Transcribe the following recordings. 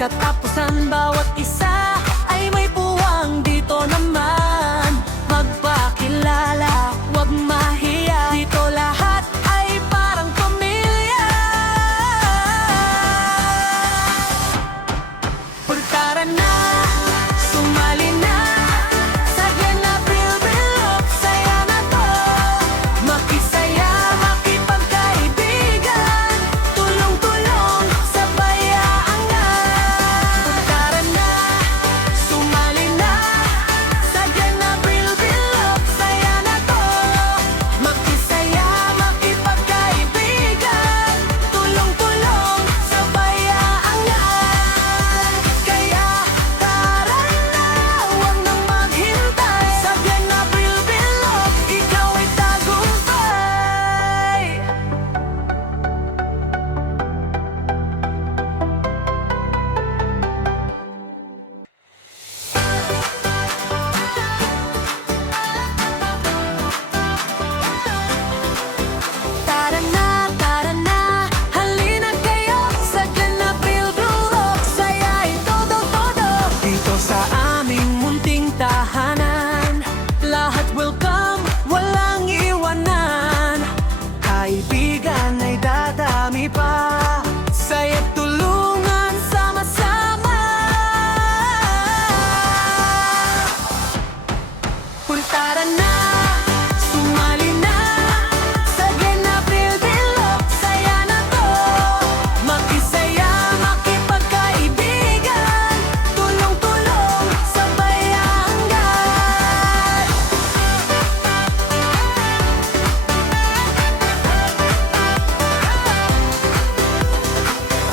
katapusan, bawat isa ay may puwang. Dito naman magpakilala, huwag mahiya. Dito lahat ay parang pamilya. Tara na, sumali na sa Glen Abril Bilog. Saya na to, makisaya, makipagkaibigan, tulong-tulong, sabay aangat. Tara na, sumali na sa Glen Abril Bilog. Saya na to, makisaya, makipagkaibigan, tulong-tulong, sabay aangat. Kaya tara na, huwag nang maghintay. Sa Glen Abril Bilog, ikaw ay tagumpay. Tara na, halina kayo sa Glen Abril Bilog. Saya ay todo-todo dito sa aming munting tahanan. Lahat welcome, walang iwanan. Kaibigan ay dadami pa, saya't tulungan sama-sama. Tara na, sumali na sa Glen Abril Bilog. Saya na to, makisaya, makipagkaibigan, tulong-tulong, sabay aangat.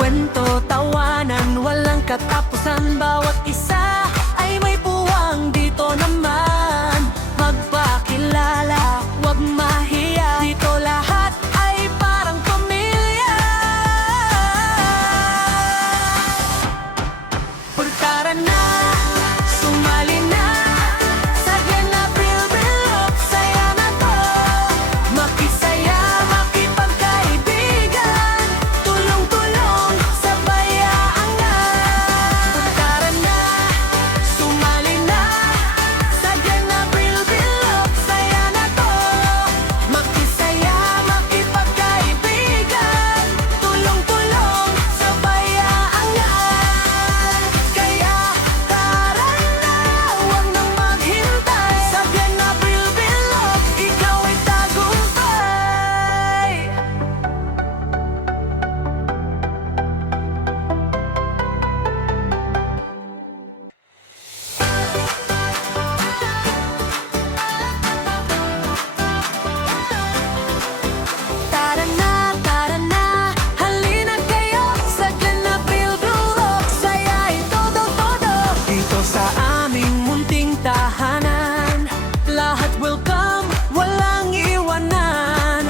Kwento, tawanan, walang katapusan, bawat isa ay may puwang. Dito naman magpakilala, huwag mahiya. Dito lahat ay parang pamilya. Tara na, sumali na sa Glen Abril Bilog. Saya na to, makisaya, makipagkaibigan, tulong-tulong, sabay aangat. Tara na, sumali na sa Glen Abril Bilog. Saya na to, makisaya, makipagkaibigan, tulong-tulong, sabay aangat. Kaya tara na, huwag nang maghintay. Sa Glen Abril Bilog, ikaw ay tagumpay. Tara na, halina kayo sa Glen Abril Bilog. Saya ay todo-todo dito sa aming munting tahanan. Lahat welcome, walang iwanan.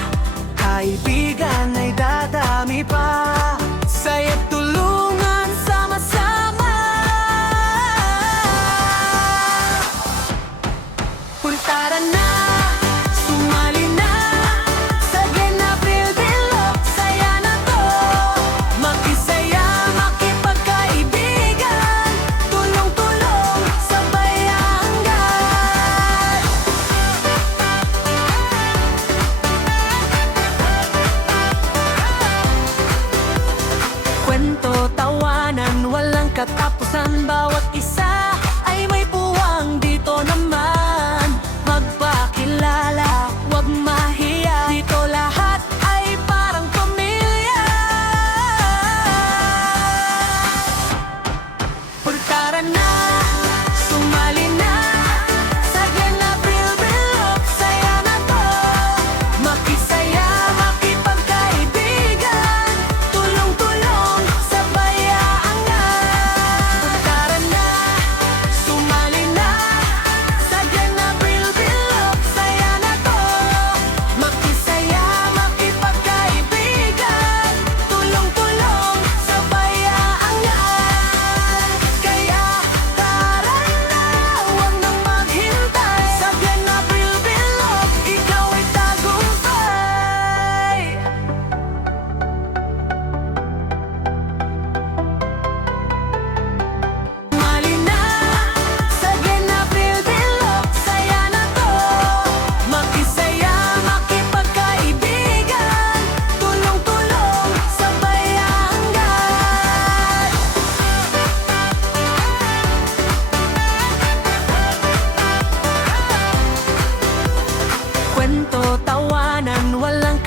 Kaibigan ay dadami pa, saya't tulungan sama-sama. Tara na, sumali na sa Glen Abril Bilog. Saya na to, makisaya, makipagkaibigan, tulong-tulong, sabay aangat. Kwento, tawanan, walang katapusan, bawat isa ay may puwang. Dito naman magpakilala, huwag mahiya. Dito lahat ay parang pamilya. Tara na, sumali na sa Glen Abril Bilog. Saya na to, makisaya, makipagkaibigan, tulong-tulong, sabay aangat. Tara na,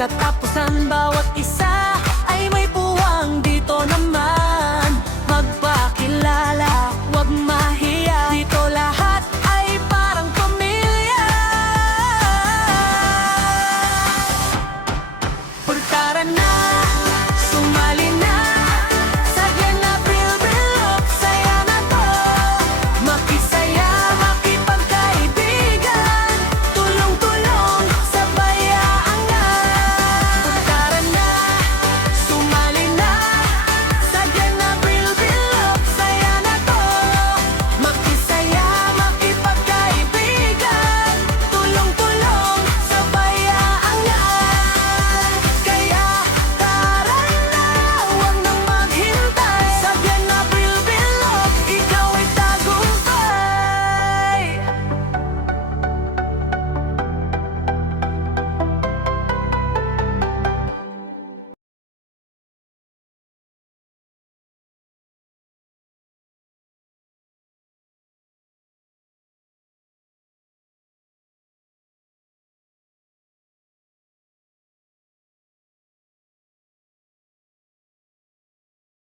katapusan.